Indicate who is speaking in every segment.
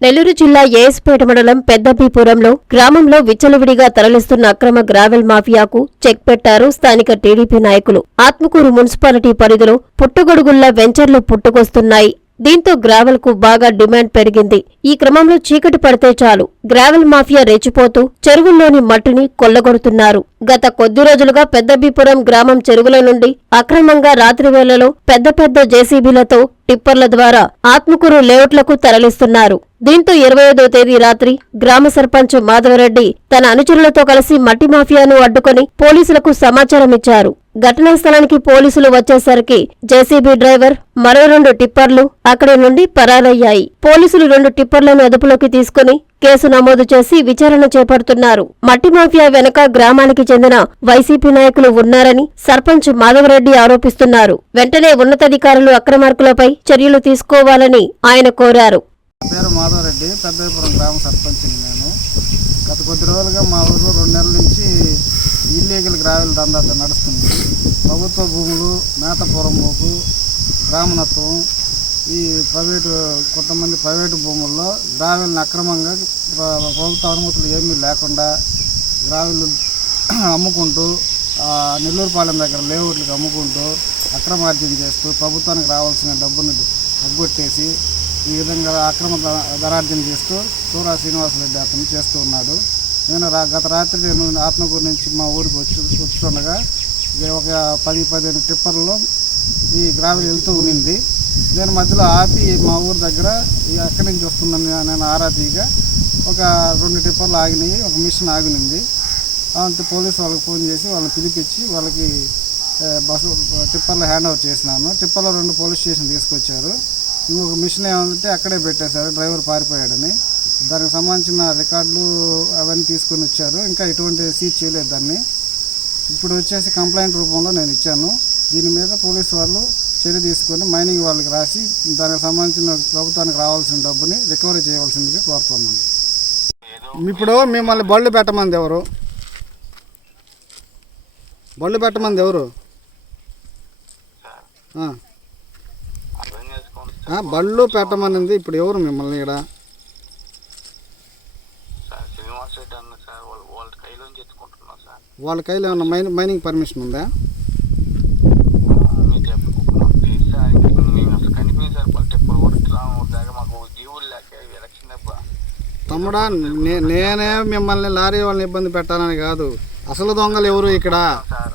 Speaker 1: నెల్లూరు జిల్లా ఏఎస్పేట మండలం పెద్దబీపురంలో గ్రామంలో విచ్చలవిడిగా తరలిస్తున్న అక్రమ గ్రావెల్ మాఫియాకు చెక్ పెట్టారు స్థానిక టీడీపీ నాయకులు. ఆత్మకూరు మున్సిపాలిటీ పరిధిలో పుట్టగొడుగుల్లా వెంచర్లు పుట్టుకొస్తున్నాయి. దీంతో గ్రావెల్కు బాగా డిమాండ్ పెరిగింది. ఈ క్రమంలో చీకటి పడితే చాలు. గ్రావెల్ మాఫియా రెచ్చిపోతూ చెరువుల్లోని మట్టిని కొల్లగొడుతున్నారు. గత కొద్ది రోజులుగా పెద్దబీపురం గ్రామం చెరువుల నుండి అక్రమంగా రాత్రి వేళలో పెద్ద పెద్ద జేసీబీలతో టిప్పర్ల ద్వారా ఆత్మకూరు లేఅవుట్లకు తరలిస్తున్నారు. దీంతో ఇరవై ఐదో తేదీ రాత్రి గ్రామ సర్పంచ్ మాధవరెడ్డి తన అనుచరులతో కలిసి మట్టి మాఫియాను అడ్డుకొని పోలీసులకు సమాచారం ఇచ్చారు. ఘటనా స్థలానికి పోలీసులు వచ్చేసరికి జేసీబీ డ్రైవర్ మరో రెండు టిప్పర్లు అక్కడి నుండి పరారయ్యాయి. పోలీసులు రెండు టిప్పర్లను అదుపులోకి తీసుకుని కేసు నమోదు చేసి విచారణ చేపడుతున్నారు. మట్టి మాఫియా వెనక గ్రామానికి చెందిన వైసీపీ నాయకులు ఉన్నారని సర్పంచ్ మాధవరెడ్డి ఆరోపిస్తున్నారు. వెంటనే ఉన్నతాధికారులు అక్రమార్కులపై చర్యలు తీసుకోవాలని ఆయన కోరారు. పెద్దపురం గ్రామ సర్పంచ్ని నేను. గత కొద్ది రోజులుగా మా ఊరు రెండు నెలల నుంచి ఇల్లీగల్ గ్రావెల్ దందా నడుస్తుంది. ప్రభుత్వ భూములు మేతపురం భూము గ్రామనత్వం ఈ ప్రైవేటు కొంతమంది ప్రైవేటు భూముల్లో గ్రావెల్ని అక్రమంగా ప్రభుత్వ అనుమతులు ఏమీ లేకుండా గ్రావెల్ అమ్ముకుంటూ నెల్లూరుపాలెం దగ్గర లేఅవుట్లకు అమ్ముకుంటూ అక్రమార్జన చేస్తూ ప్రభుత్వానికి రావాల్సిన డబ్బును అగ్గొట్టేసి ఈ విధంగా అక్రమ ద- ధనార్జన చేస్తూ సూరా శ్రీనివాసరెడ్డి అతను చేస్తూ ఉన్నాడు. నేను రా గత రాత్రి నేను ఆత్మకూరు నుంచి మా ఊరికి వచ్చి వచ్చుతుండగా ఇది ఒక పది పదిహేను టిప్పర్లో ఈ గ్రావెల్
Speaker 2: వెళ్తూ ఉన్నింది నేను మధ్యలో ఆపి మా ఊరు దగ్గర ఈ నుంచి వస్తుందని నేను ఆరా తీయగా ఒక రెండు టిప్పర్లు ఆగినాయి ఒక మిషన్ ఆగినింది. అంతే పోలీసు వాళ్ళకి ఫోన్ చేసి వాళ్ళని పిలిపించి వాళ్ళకి బస్సు టిప్పర్లో హ్యాండ్ ఓవర్ చేసినాను. టిప్పర్లో రెండు పోలీస్ స్టేషన్ తీసుకొచ్చారు. ఇంకొక మిషన్ ఏమంటే అక్కడే పెట్టేశారు డ్రైవర్ పారిపోయాడని. దానికి సంబంధించిన రికార్డులు అవన్నీ తీసుకొని వచ్చారు. ఇంకా ఎటువంటి సీజ్ చేయలేదు దాన్ని. ఇప్పుడు వచ్చేసి కంప్లైంట్ రూపంలో నేను ఇచ్చాను. దీని మీద పోలీసు వాళ్ళు చర్య తీసుకొని మైనింగ్ వాళ్ళకి రాసి దానికి సంబంధించిన ప్రభుత్వానికి రావాల్సిన డబ్బుని రికవరీ చేయవలసిందిగా కోరుతున్నాను. ఇప్పుడు మిమ్మల్ని బళ్ళు పెట్టమంది ఎవరు? బళ్ళు పెట్టమంది ఎవరు? బళ్ళు పెట్టమనింది. ఇప్పుడు ఎవరు మిమ్మల్ని ఇక్కడ వాళ్ళ కైలో ఏమన్నా మైన్ మైనింగ్ పర్మిషన్ ఉందా? తమ్ముడా నేనే మిమ్మల్ని లారీ వాళ్ళని ఇబ్బంది పెట్టాలని కాదు. అసలు దొంగలు ఎవరు ఇక్కడ? సార్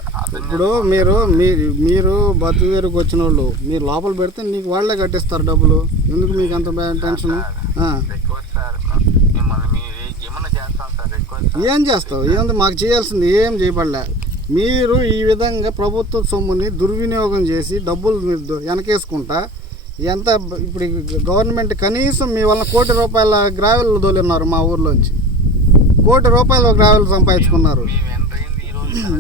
Speaker 2: ఇప్పుడు మీరు మీ- మీరు బతు వేరుకు వచ్చిన వాళ్ళు మీరు లోపల పెడితే నీకు వాళ్ళే కట్టిస్తారు డబ్బులు. ఎందుకు మీకు అంత టెన్షన్? ఏ- చేస్తావు? ఏంది మాకు చేయాల్సింది ఏం చేయబడలే. మీరు ఈ విధంగా ప్రభుత్వ సొమ్ముని దుర్వినియోగం చేసి డబ్బులు వెనకేసుకుంటా ఎంత ఇప్పుడు గవర్నమెంట్ కనీసం మీ వల్ల కోటి రూపాయల గ్రావెల్ తోలిన్నారు మా ఊర్లోంచి. కోటి రూపాయల గ్రావెల్ సంపాదించుకున్నారు.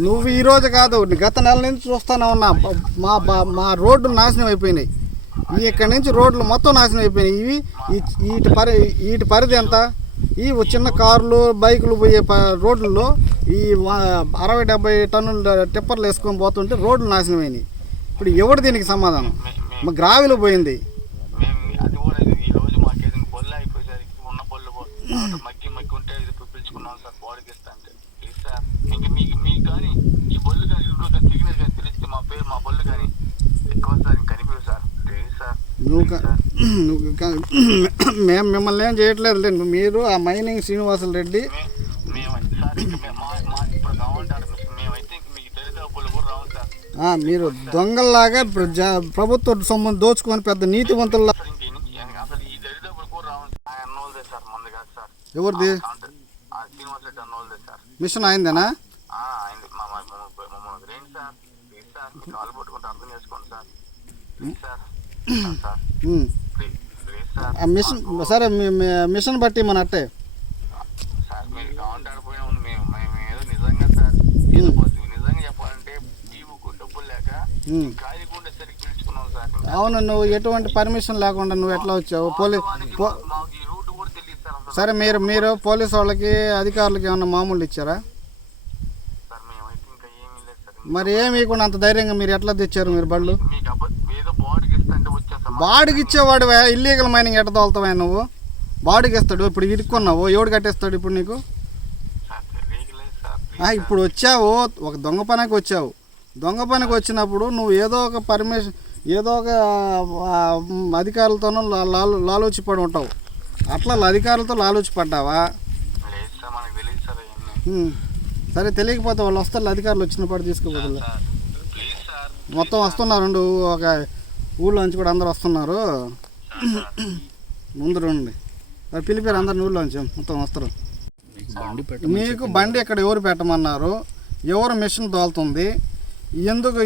Speaker 2: నువ్వు ఈ రోజు కాదు గత నెల నుంచి చూస్తానే ఉన్నా. మా మా రోడ్లు నాశనం అయిపోయినాయి. ఈ ఇక్కడ నుంచి రోడ్లు మొత్తం నాశనం అయిపోయినాయి. ఇవి వీటి పరి వీటి పరిధి ఎంత? ఈ చిన్న కార్లు బైకులు పోయే రోడ్లలో ఈ అరవై డెబ్బై టన్నుల టిప్పర్లు వేసుకొని పోతుంటే రోడ్లు నాశనం అయినాయి. ఇప్పుడు ఎవడు దీనికి సమాధానం? మా గ్రావిలు పోయింది మేము అది కూడా ఇది ఈ రోజు మాకేది బొల్లు అయిపోయేసరికి ఉన్న బొల్లు పో- మగ్గి మగ్గి ఉంటే ఇది పిలుచుకున్నాం సార్ బాడీకి ఇస్తా అంటే ప్లీజ్ ఇంక మీకు మీకు కానీ ఈ బొల్లు కానీ ఇప్పుడు సిగ్నల్ కానీ తెలిస్తే మా పేరు మా బొల్లు కానీ ఎక్కువ సార్ ఇంక కనిపించదు సార్. ప్లీజ్ సార్ నువ్వు మేము మిమ్మల్ని ఏం చేయట్లేదు మీరు ఆ మైనింగ్ శ్రీనివాసులు రెడ్డి మీకు మీరు దొంగల్లాగా ప్రభుత్వ సొమ్మును దోచుకొని పెద్ద నీతివంతుల్లా ఎవరిది? శ్రీనివాస్ సార్. మిషన్ అయిందేనా? అయింది. మమ్మల్ని సార్. Please sir. మీ కాలు పట్టుకుంటే అర్థం చేసుకోండి sir. Please sir. Sir, sir. Um. Please please sir. ఆ మిషన్ సరే మిషన్ బట్టి మన అట్టే. సార్ మీరు కావాలంటే ఆడిపోయినా ఉంది మేము మేము ఏదో నిజంగా సార్ ఏదో. నిజంగా చెప్పాలంటే డబ్బులు లేక పిలుచుకున్నాం సార్. అవును నువ్వు ఎటువంటి పర్మిషన్ లేకుండా నువ్వు ఎట్లా వచ్చావు? పోలీ వాస్తవానికి పో మాకు- మాకు ఈ రూట్ కూడా తెలియదు సార్ మీరు మీరు పోలీస్ వాళ్ళకి అధికారులకి ఏమన్నా మామూలు ఇచ్చారా? మరి ఏమి ఇవ్వకుండా అంత ధైర్యంగా మీరు ఎట్లా తెచ్చారు మీరు బళ్ళు బాడీకి ఇస్తా అంటే వచ్చేస్తాం బాడికి ఇచ్చేవాడు ఇల్లీగల్ మైనింగ్ ఎట్ట తోలుతావా నువ్వు? బాడీకి ఇస్తాడు ఇప్పుడు ఇరుక్కున్నావు ఎవడు కట్టేస్తాడు ఇప్పుడు నీకు? ఇప్పుడు వచ్చావు ఒక దొంగ పనికి వచ్చావు. దొంగ పనికి వచ్చినప్పుడు నువ్వు ఏదో ఒక పర్మిషన్ ఏదో ఒక అధికారులతోనూ లాలు లాలోచి పడి ఉంటావు. అట్లా అధికారులతో లాలోచి పడ్డావా సార్ తెలియకపోతే వాళ్ళు వస్తారు అధికారులు వచ్చినప్పుడు తీసుకోపోతుంది మొత్తం వస్తున్నారు ఉండు, ఒక ఊళ్ళో నుంచి కూడా అందరు వస్తున్నారు. ముందు రండి. మరి పిలిపారు అందరిని ఊళ్ళోంచి మొత్తం వస్తారు. మీకు బండి ఇక్కడ ఎవరు పెట్టమన్నారు? ఎవరు మిషన్ తోలుతుంది? ఎందుకు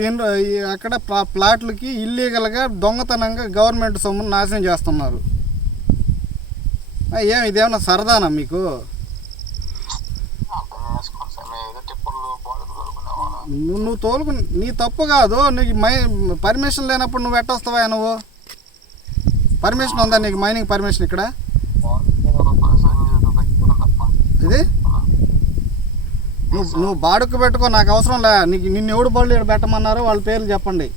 Speaker 2: అక్కడ ప్లా- ప్లాట్లకి ఇల్లీగల్గా దొంగతనంగా గవర్నమెంట్ సొమ్మును నాశనం చేస్తున్నారు? ఏం ఇదేమన్నా సరదానా మీకు? నువ్వు తోలుకు నీ తప్పు కాదు. నీకు మై పర్మిషన్ లేనప్పుడు నువ్వు ఎట్టొస్తావా నువ్వు? పర్మిషన్ ఉందా నీకు? మైనింగ్ పర్మిషన్ ఇక్కడ? ఇది? నువ్వు నువ్వు బాడుకు పెట్టుకో నాకు అవసరం లే. నీకు నిన్ను ఎవడు బళ్ళు ఇక్కడ పెట్టమన్నారో వాళ్ళ పేర్లు చెప్పండి.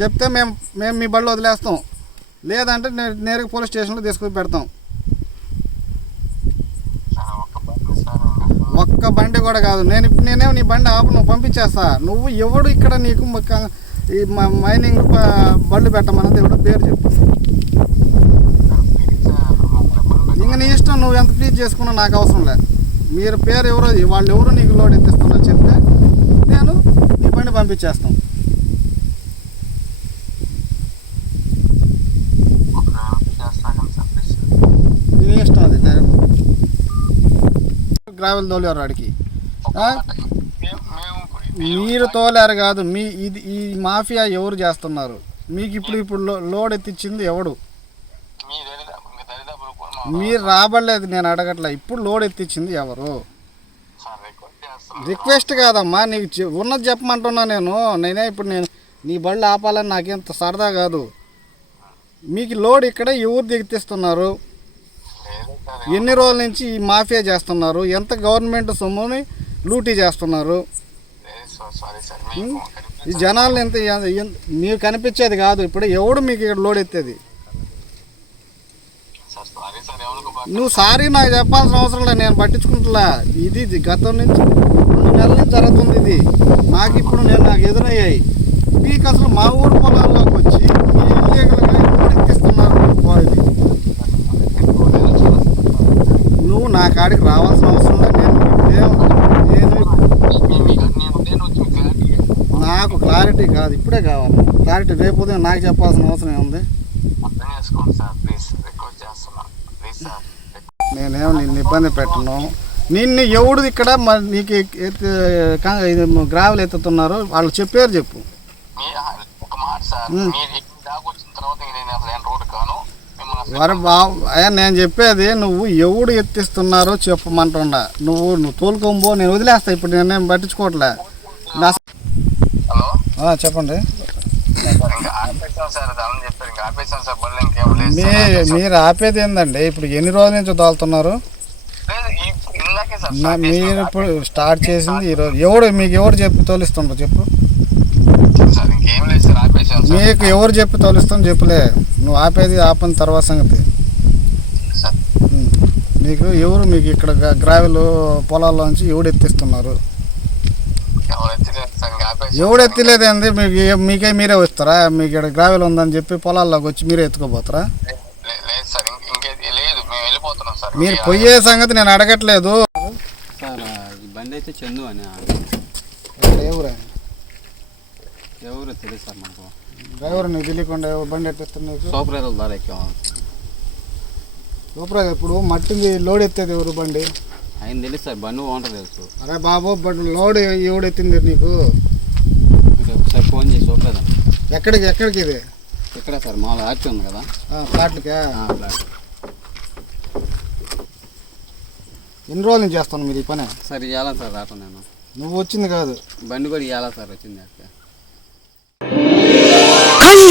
Speaker 2: చెప్తే మేము మేము మీ బళ్ళు వదిలేస్తాం. లేదంటే నేరుగా పోలీస్ స్టేషన్లో తీసుకొని పెడతాం సార్ ఒక్క బండి సార్ ఇంకా ఒక్క బండి కూడా కాదు. నేను ఇప్పుడు నేనేమో నీ బండి ఆపు నువ్వు పంపించేస్తా. నువ్వు ఎవడు ఇక్కడ నీకు ఈ మైనింగ్ బండ్లు బళ్ళు పెట్టమన్నది ఎవడో పేరు చెప్పు. ఇంక నీ ఇష్టం నువ్వు ఎంత ప్లీజ్ చేసుకున్నా నాకు అవసరం లే మీరు పేరు ఎవరో వాళ్ళు ఎవరు నీకు లోడ్ ఎత్తిస్తున్నారు చెప్తే నేను నీ బండి పంపించేస్తాం చేస్తాను సార్ ప్లీజ్ నీ ఇష్టం అది గ్రావెల్ తోలేరు వాడికి ఆ? మేము మేము ఇప్పుడు మీరు తోలారు కాదు మీ ఇది ఈ మాఫియా ఎవరు చేస్తున్నారు? మీకు ఇప్పుడు ఇప్పుడు లోడ్ ఎత్తిచ్చింది ఎవడు? మీరు రాబడలేదు నేను అడగట్లే. ఇప్పుడు లోడ్ ఎత్తిచ్చింది ఎవరు? రిక్వెస్ట్ కాదమ్మా నీకు ఉన్నది చెప్పమంటున్నా నేను. నేనే ఇప్పుడు నేను నీ బళ్ళు ఆపాలని నాకేంత సరదా కాదు. మీకు లోడ్ ఇక్కడ ఎవరు దిగుతిస్తున్నారు ఎన్ని రోజుల నుంచి ఈ మాఫియా చేస్తున్నారు? ఎంత గవర్నమెంట్ సొమ్ముని లూటీ చేస్తున్నారు? ఈ జనాలు ఎంత మీకు కనిపించేది కాదు. ఇప్పుడు ఎవడు మీకు ఇక్కడ లోడ్ ఎత్తేది నువ్వు సారీ నాకు చెప్పాల్సిన అవసరం లేదు. నేను పట్టించుకుంటున్నా ఇది గతం నుంచి రెండు నెలల నుంచి జరుగుతుంది ఇది. నాకు ఇప్పుడు నేను నాకు ఎదురయ్యాయి. మీకు అసలు మా ఊరు పొలాల్లోకి వచ్చి ఇల్లీగల్గా ఎత్తిస్తున్నారు పోయింది నువ్వు నా కాడికి రావాల్సిన అవసరం నేను నాకు క్లారిటీ కాదు. ఇప్పుడే కావాలి. క్లారిటీ రేపు ఉదయం నాకు చెప్పాల్సిన అవసరం ఏముంది? అర్థం చేసుకోండి సార్ ప్లీజ్ రిక్వెస్ట్ చేస్తున్నాను ప్లీజ్ సార్ నేనేం నిన్ను ఇబ్బంది పెట్టను. నిన్ను ఎవడు ఇక్కడ మరి నీకు గ్రావెల్ ఎత్తుతున్నారో? వాళ్ళు చెప్పారు చెప్పు. ఒక మాట సార్. వచ్చిన తర్వాత ఇంక నేను అసలు ఏం రోడ్డు కాను వర బా అయ్యా నేను చెప్పేది నువ్వు ఎవడు ఎత్తిస్తున్నారో చెప్పమంటుండా. నువ్వు నువ్వు తోలుకోబో నేను వదిలేస్తా. ఇప్పుడు నేనేం పట్టించుకోవట్లే. నా హలో? ఆ, చెప్పండి. మీ. మీరు ఆపేది ఏందండి? ఇప్పుడు ఎన్ని రోజుల నుంచి తోలుతున్నారు నా మీరు. ఇప్పుడు స్టార్ట్ చేసింది ఈరోజు ఎవడు మీకు ఎవరు చెప్పి తోలిస్తుండ్రు? చెప్పు సార్ ఇంకేం లేదు సార్ ఆపేసాం సార్ మీకు ఎవరు చెప్పి తోలిస్తాం చెప్పలే. నువ్వు ఆపేది ఆపని తర్వాత సంగతి. మీకు ఎవరు మీకు ఇక్కడ గ్రావెల్ పొలాల్లోంచి ఎవడు ఎత్తిస్తున్నారు? ఎవడు ఎత్తిలేదేంది మీకు మీకే మీరే వస్తారా? మీకు ఇక్కడ గ్రావెల్ ఉందని చెప్పి పొలాల్లోకి వచ్చి మీరే ఎత్తుకోపోతారా లే- లేదు సార్ ఇంక- ఇంకేది లేదు మేము వెళ్ళిపోతున్నాం సార్. మీరు పోయే సంగతి నేను అడగట్లేదు. సార్ ఈ బండి అయితే చందు అని ఎవరు తెలియదు సార్ మనకు. డ్రైవర్ నీకు తెలియకుండా ఎవరు బండి ఎట్టిస్తున్నారు సూపర్ రైతుల ద్వారా ఎక్కాం. సూపర్ ఇప్పుడు మట్టింది లోడ్ ఎత్తేది ఎవరు బండి? ఆయన తెలుసు సార్ బండి ఓనర్ తెలుసు. అరే బాబు బట్ లోడ్ ఎవడు ఎత్తింది నీకు? మీరు ఒకసారి ఫోన్ చేసి సూపర్ రైతు ఎక్కడికి ఎక్కడికి ఇది? ఇక్కడ సార్ మామూలు ఆర్చి ఉంది కదా. ఆ, ఫ్లాట్. ఎన్ని రోజుల నుంచి చేస్తాను మీరు ఈ పని? సార్ ఇవ్వాలా సార్ రావటం నేను. నువ్వు వచ్చింది కాదు. బండి కూడా ఇవ్వాలా సార్ వచ్చింది అక్కడ